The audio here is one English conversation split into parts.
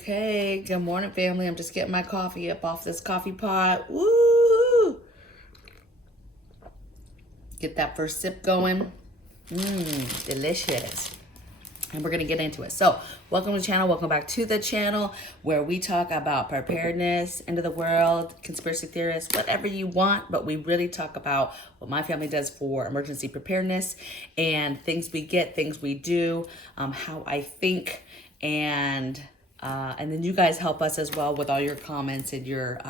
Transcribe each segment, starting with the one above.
Okay, good morning, family. I'm just getting my coffee up off this coffee pot. Woo! Get that first sip going. Delicious. And we're going to get into it. So, welcome to the channel. Welcome back to the channel where we talk about preparedness, end of the world, conspiracy theorists, whatever you want. But we really talk about what my family does for emergency preparedness and things we get, things we do, how I think, and then you guys help us as well with all your comments and your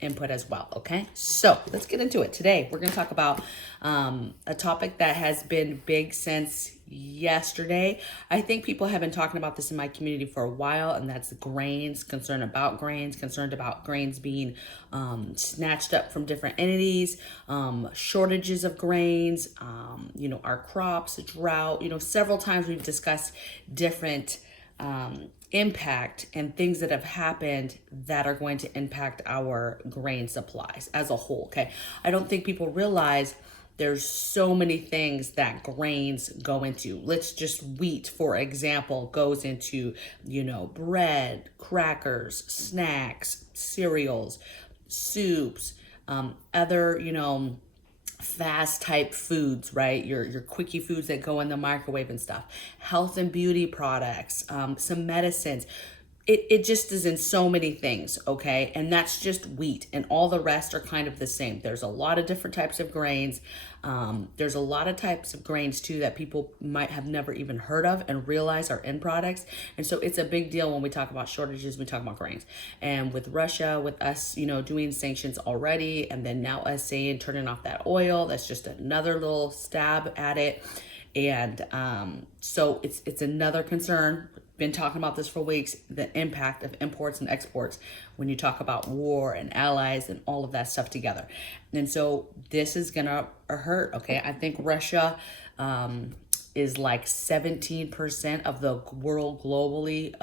input as well, okay? So let's get into it. Today, we're going to talk about a topic that has been big since yesterday. I think people have been talking about this in my community for a while, and that's grains, concerned about grains being snatched up from different entities, shortages of grains, our crops, drought. Several times we've discussed different impact and things that have happened that are going to impact our grain supplies as a whole. Okay, I don't think people realize there's so many things that grains go into. Let's just wheat, for example, goes into, bread, crackers, snacks, cereals, soups, other, fast type foods, right? Your quickie foods that go in the microwave and stuff, health and beauty products, some medicines. It just is in so many things, okay? And that's just wheat, and all the rest are kind of the same. There's a lot of different types of grains. There's a lot of types of grains too that people might have never even heard of and realize are end products. And so it's a big deal when we talk about shortages, we talk about grains. And with Russia, with us, doing sanctions already, and then now us saying turning off that oil, that's just another little stab at it. And so it's another concern. Been talking about this for weeks, the impact of imports and exports when you talk about war and allies and all of that stuff together. And so this is gonna hurt, okay? I think Russia is like 17% of the world globally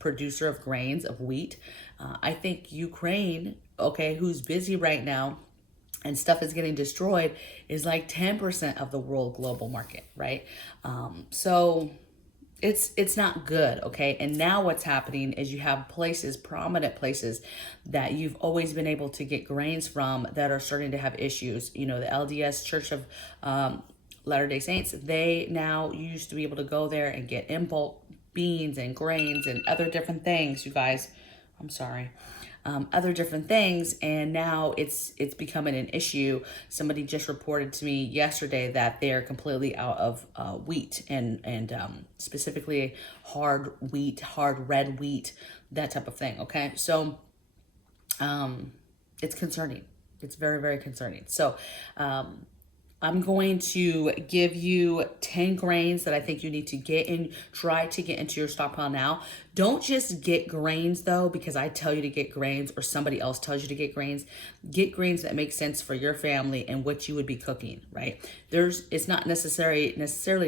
producer of grains, of wheat. I think Ukraine, okay, who's busy right now, and stuff is getting destroyed, is like 10% of the world global market, right? So it's not good, okay? And now what's happening is you have places, prominent places that you've always been able to get grains from that are starting to have issues. The LDS Church of Latter-day Saints, they now used to be able to go there and get in bulk beans and grains and other different things, you guys. I'm sorry. Other different things, and now it's becoming an issue. Somebody just reported to me yesterday that they're completely out of wheat and specifically hard wheat, hard red wheat, that type of thing. Okay, so it's concerning. It's very, very concerning. So I'm going to give you 10 grains that I think you need to get in, try to get into your stockpile now. Don't just get grains though, because I tell you to get grains or somebody else tells you to get grains. Get grains that make sense for your family and what you would be cooking, right? It's not necessarily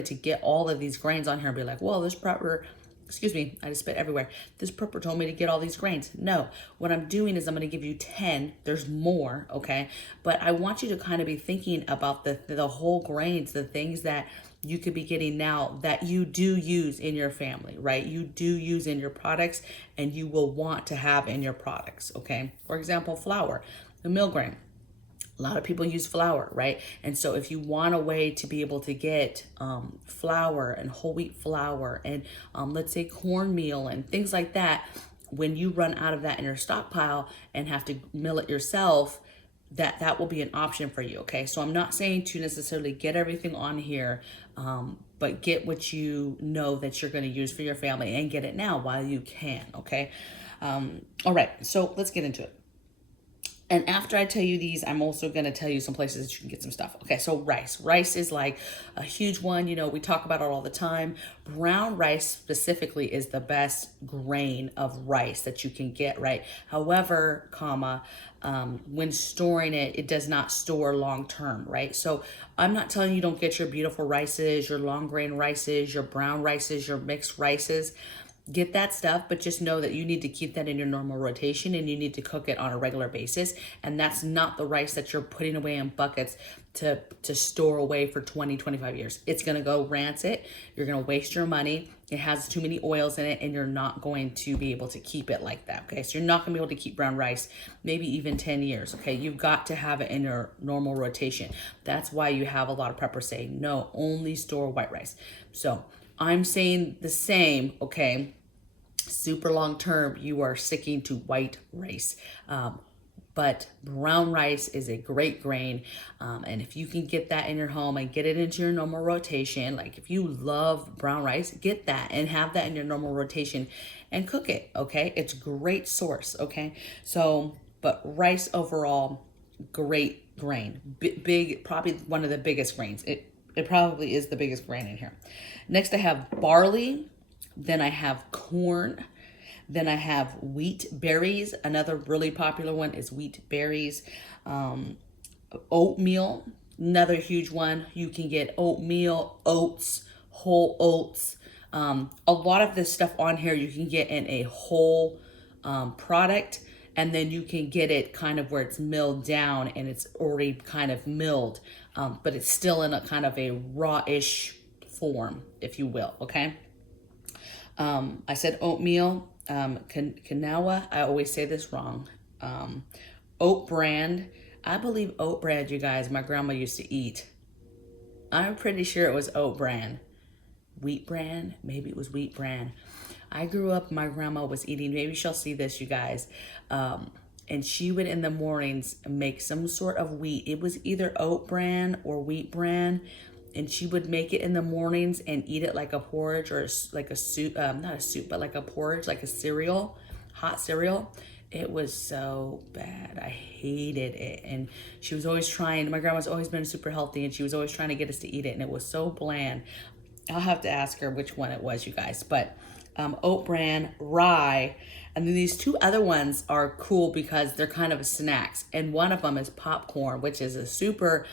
to get all of these grains on here and be like, well, this prepper, excuse me, I just spit everywhere. This prepper told me to get all these grains. No, what I'm doing is I'm going to give you 10. There's more, okay? But I want you to kind of be thinking about the whole grains, the things that you could be getting now that you do use in your family, right? You do use in your products and you will want to have in your products, okay? For example, flour, the meal grain. A lot of people use flour, right? And so if you want a way to be able to get flour and whole wheat flour and let's say cornmeal and things like that, when you run out of that in your stockpile and have to mill it yourself, that will be an option for you, okay? So I'm not saying to necessarily get everything on here, but get what you know that you're going to use for your family and get it now while you can, okay? All right, so let's get into it. And after I tell you these, I'm also going to tell you some places that you can get some stuff. Okay, so rice. Rice is like a huge one. We talk about it all the time. Brown rice specifically is the best grain of rice that you can get, right? However, when storing it, it does not store long term, right? So I'm not telling you don't get your beautiful rices, your long grain rices, your brown rices, your mixed rices. get that stuff, but just know that you need to keep that in your normal rotation and you need to cook it on a regular basis. And that's not the rice that you're putting away in buckets to store away for 20, 25 years. It's gonna go rancid. You're gonna waste your money. It has too many oils in it and you're not going to be able to keep it like that, okay? So you're not gonna be able to keep brown rice maybe even 10 years, okay? You've got to have it in your normal rotation. That's why you have a lot of preppers saying, no, only store white rice. So I'm saying the same, okay? Super long term, you are sticking to white rice. But brown rice is a great grain. And if you can get that in your home and get it into your normal rotation, like if you love brown rice, get that and have that in your normal rotation and cook it, okay? It's a great source, okay? So, but rice overall, great grain. Big, probably one of the biggest grains. It probably is the biggest grain in here. Next, I have barley. Then I have corn. Then I have wheat berries. Another really popular one is wheat berries. Oatmeal, another huge one. You can get oatmeal, oats, whole oats. A lot of this stuff on here you can get in a whole product, and then you can get it kind of where it's milled down and it's already kind of milled, but it's still in a kind of a raw-ish form, if you will, okay? I said oatmeal, quinoa, I always say this wrong. Oat bran, I believe oat bran, you guys, my grandma used to eat. I'm pretty sure it was oat bran. Wheat bran, maybe it was wheat bran. I grew up, my grandma was eating, maybe she'll see this, you guys, and she would in the mornings make some sort of wheat. It was either oat bran or wheat bran, and she would make it in the mornings and eat it like a porridge or like a soup, not a soup, but like a porridge, like a cereal, hot cereal. It was so bad. I hated it. And she was always trying, my grandma's always been super healthy and she was always trying to get us to eat it. And it was so bland. I'll have to ask her which one it was, you guys. But oat bran, rye, and then these two other ones are cool because they're kind of snacks. And one of them is popcorn, which is a super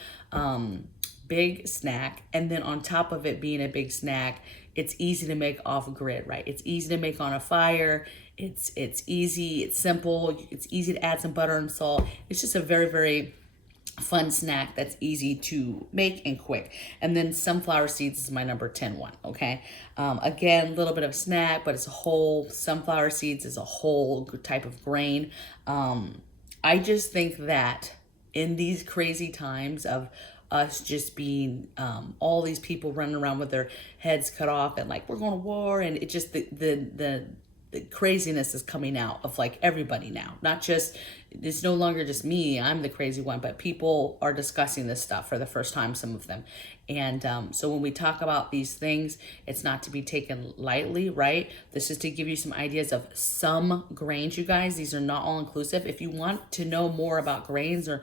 big snack. And then on top of it being a big snack, it's easy to make off grid, right? It's easy to make on a fire. It's easy, it's simple. It's easy to add some butter and salt. It's just a very, very fun snack that's easy to make and quick. And then sunflower seeds is my number 10 one, okay? Again, a little bit of snack, but it's a whole, sunflower seeds is a whole type of grain. I just think that in these crazy times of us just being all these people running around with their heads cut off and like we're going to war, and it just the craziness is coming out of like everybody now. Not just, it's no longer just me, I'm the crazy one, but people are discussing this stuff for the first time, some of them. And so when we talk about these things, it's not to be taken lightly, right? This is to give you some ideas of some grains, you guys. These are not all inclusive. If you want to know more about grains, or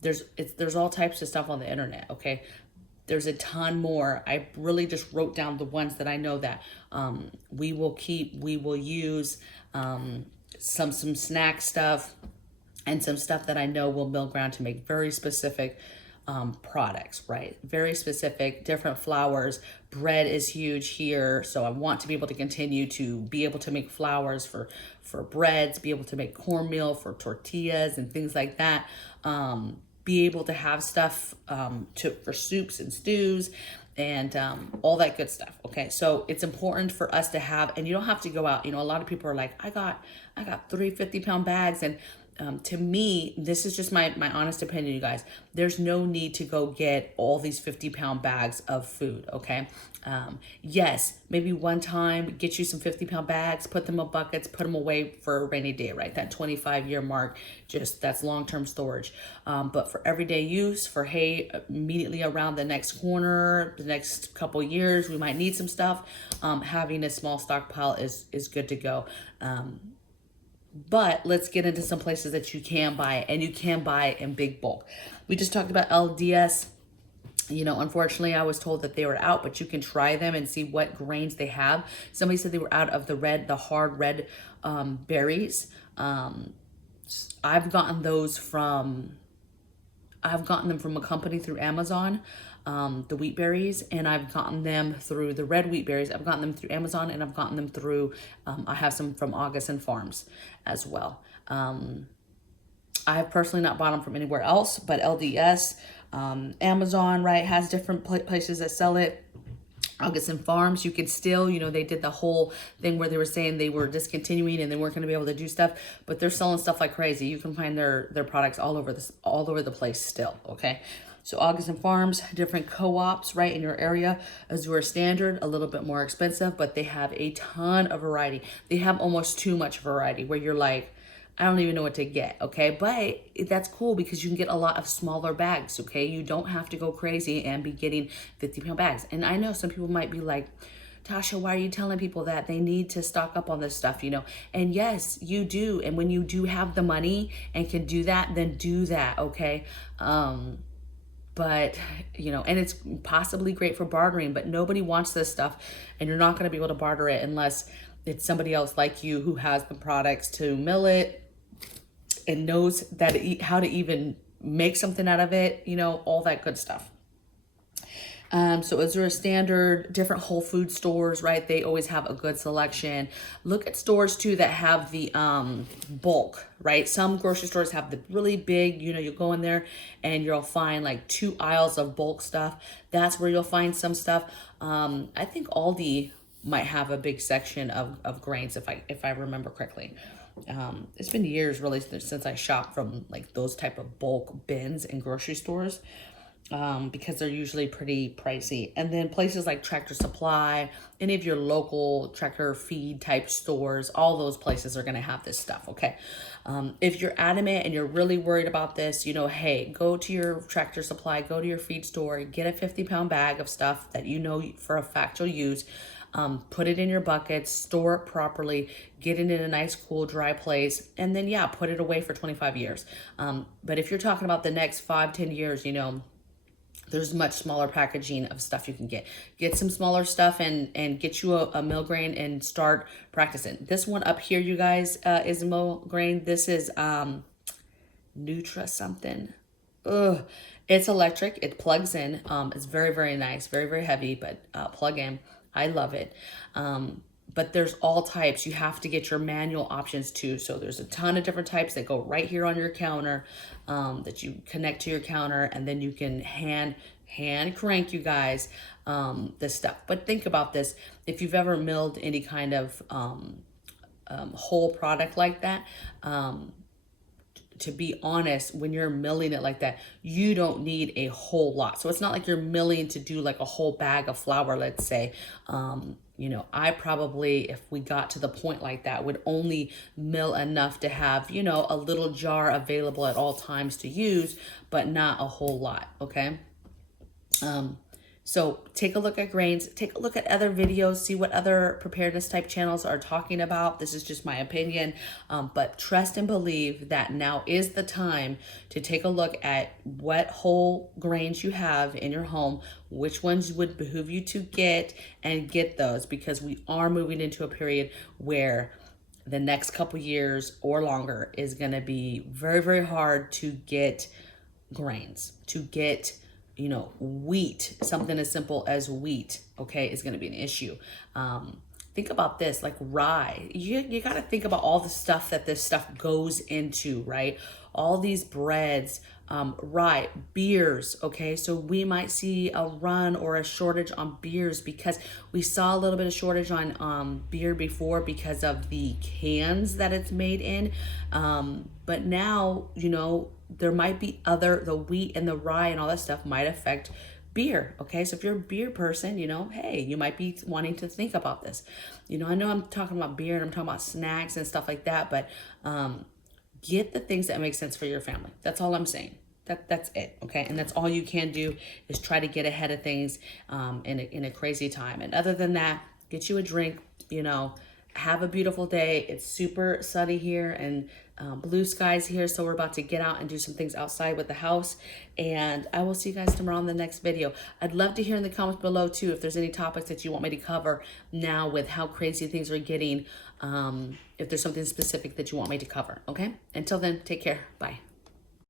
there's all types of stuff on the internet, okay? There's a ton more. I really just wrote down the ones that I know that we will use, some snack stuff and some stuff that I know will mill ground to make very specific products, right? Very specific, different flours. Bread is huge here. So I want to be able to continue to be able to make flours for breads, be able to make cornmeal for tortillas and things like that. Be able to have stuff for soups and stews and all that good stuff. Okay, so it's important for us to have, and you don't have to go out. You know, a lot of people are like, I got 3 50-pound bags, and to me, this is just my honest opinion, you guys. There's no need to go get all these 50-pound bags of food, okay? Yes, maybe one time, get you some 50-pound bags, put them in buckets, put them away for a rainy day, right? That 25-year mark, just that's long-term storage. But for everyday use, for hey, immediately around the next corner, the next couple years, we might need some stuff. Having a small stockpile is good to go. But let's get into some places that you can buy, and you can buy in big bulk. We just talked about LDS. You know, unfortunately, I was told that they were out, but you can try them and see what grains they have. Somebody said they were out of the hard red berries. I've gotten those from I've gotten them from a company through Amazon, the wheat berries, and I've gotten them through the red wheat berries. I've gotten them through Amazon, and I've gotten them through, I have some from August and Farms as well. I have personally not bought them from anywhere else, but LDS, Amazon, right, has different places that sell it. August and Farms, you could still, you know, they did the whole thing where they were saying they were discontinuing and they weren't going to be able to do stuff, but they're selling stuff like crazy. You can find their products all over the place still. Okay, so August and Farms, different co-ops right in your area. Azure Standard, a little bit more expensive, but they have a ton of variety. They have almost too much variety where you're like, I don't even know what to get, okay? But that's cool because you can get a lot of smaller bags, okay? You don't have to go crazy and be getting 50-pound bags. And I know some people might be like, Tasha, why are you telling people that they need to stock up on this stuff, you know? And yes, you do. And when you do have the money and can do that, then do that, okay? But, you know, and it's possibly great for bartering, but nobody wants this stuff, and you're not going to be able to barter it unless it's somebody else like you who has the products to mill it and knows that how to even make something out of it, you know, all that good stuff. So Azure Standard, different Whole Food stores, right? They always have a good selection. Look at stores too that have the bulk, right? Some grocery stores have the really big, you know, you'll go in there and you'll find like 2 aisles of bulk stuff. That's where you'll find some stuff. I think Aldi might have a big section of grains if I remember correctly. It's been years really since I shopped from like those type of bulk bins in grocery stores, because they're usually pretty pricey. And then places like Tractor Supply, any of your local tractor feed type stores, all those places are going to have this stuff. Okay. If you're adamant and you're really worried about this, you know, hey, go to your Tractor Supply, go to your feed store, get a 50-pound bag of stuff that you know for a fact you'll use. Put it in your buckets, store it properly, get it in a nice, cool, dry place, and then, yeah, put it away for 25 years. But if you're talking about the next 5-10 years, you know, there's much smaller packaging of stuff you can get. Get some smaller stuff and get you a mill grain and start practicing. This one up here, you guys, is a mill grain. This is Nutra something. Ugh. It's electric. It plugs in. It's very, very nice. Very, very heavy, but plug in. I love it. But there's all types. You have to get your manual options too. So there's a ton of different types that go right here on your counter, that you connect to your counter, and then you can hand crank, you guys, this stuff. But think about this. If you've ever milled any kind of whole product like that, to be honest, when you're milling it like that, you don't need a whole lot. So it's not like you're milling to do like a whole bag of flour, let's say. You know, I probably, if we got to the point like that, would only mill enough to have, you know, a little jar available at all times to use, but not a whole lot, okay? So take a look at grains, take a look at other videos, see what other preparedness type channels are talking about. This is just my opinion, but trust and believe that now is the time to take a look at what whole grains you have in your home, which ones would behoove you to get, and get those, because we are moving into a period where the next couple years or longer is going to be very, very hard to get grains, to get, you know, wheat, something as simple as wheat, okay, is going to be an issue. Think about this, like rye. You got to think about all the stuff that this stuff goes into, right? All these breads, rye, beers, okay? So we might see a run or a shortage on beers because we saw a little bit of shortage on beer before because of the cans that it's made in. But now, you know, there might be the wheat and the rye and all that stuff might affect beer, okay? So if you're a beer person, you know, hey, you might be wanting to think about this. You know, I know I'm talking about beer and I'm talking about snacks and stuff like that, but get the things that make sense for your family. That's all I'm saying. That's it, okay? And that's all you can do is try to get ahead of things in a crazy time. And other than that, get you a drink, you know, have a beautiful day. It's super sunny here and blue skies here, so we're about to get out and do some things outside with the house, and I will see you guys tomorrow in the next video. I'd love to hear in the comments below too if there's any topics that you want me to cover now with how crazy things are getting, if there's something specific that you want me to cover, okay? Until then, take care. Bye.